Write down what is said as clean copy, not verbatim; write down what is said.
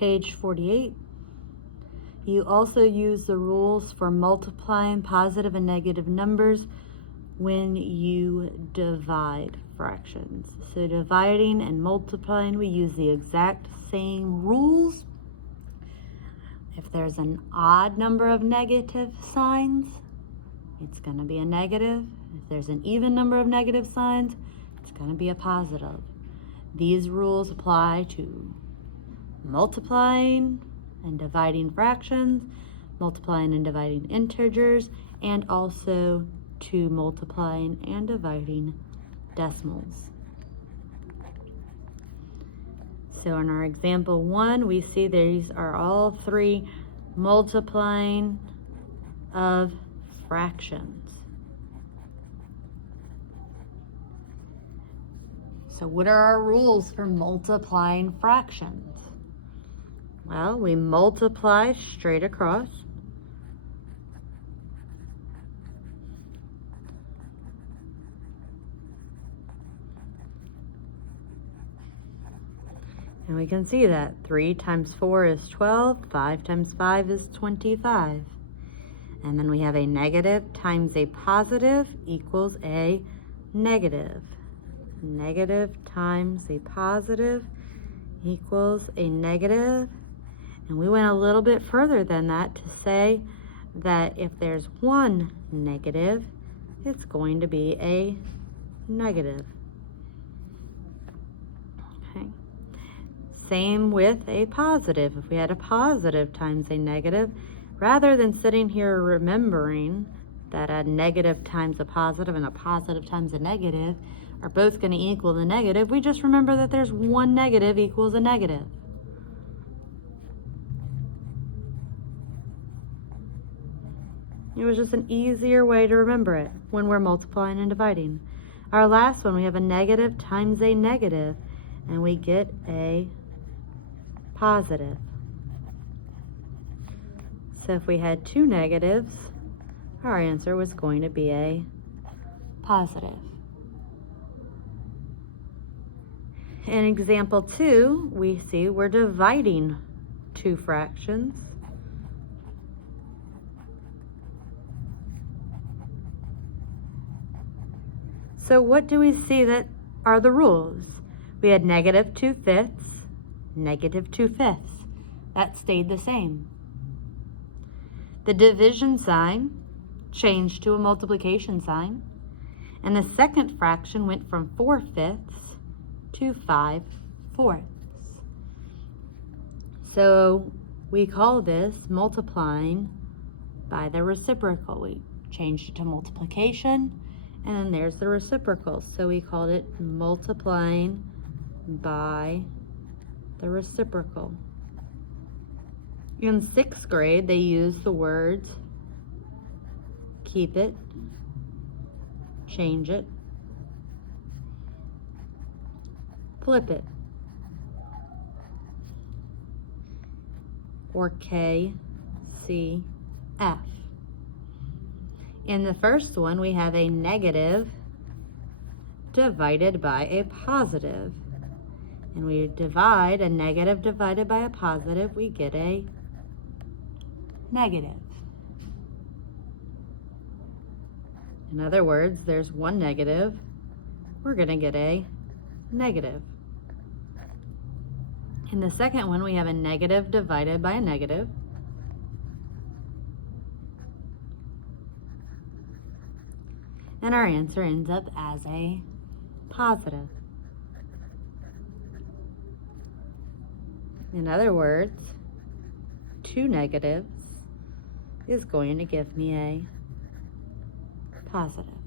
Page 48. You also use the rules for multiplying positive and negative numbers when you divide fractions. So dividing and multiplying, we use the exact same rules. If there's an odd number of negative signs, it's going to be a negative. If there's an even number of negative signs, it's going to be a positive. These rules apply to multiplying and dividing fractions, multiplying and dividing integers, and also to multiplying and dividing decimals. So in our example 1, we see these are all three multiplying of fractions. So what are our rules for multiplying fractions? Well, we multiply straight across. And we can see that 3 times 4 is 12, 5 times 5 is 25. And then we have a negative times a positive equals a negative. Negative times a positive equals a negative. And we went a little bit further than that to say that if there's one negative, it's going to be a negative. Okay. Same with a positive. If we had a positive times a negative, rather than sitting here remembering that a negative times a positive and a positive times a negative are both going to equal the negative, we just remember that there's one negative equals a negative. It was just an easier way to remember it when we're multiplying and dividing. Our last one, we have a negative times a negative, and we get a positive. So if we had two negatives, our answer was going to be a positive. In example 2, we see we're dividing two fractions. So what do we see that are the rules? We had negative 2/5, negative 2/5. That stayed the same. The division sign changed to a multiplication sign, and the second fraction went from 4/5 to 5/4. So we call this multiplying by the reciprocal. We changed it to multiplication, and then there's the reciprocal. So we called it multiplying by the reciprocal. In 6th grade, they used the words keep it, change it, flip it, or KCF. In the first one, we have a negative divided by a positive. And we divide a negative divided by a positive, we get a negative. In other words, there's one negative, we're going to get a negative. In the second one, we have a negative divided by a negative. And our answer ends up as a positive. In other words, two negatives is going to give me a positive.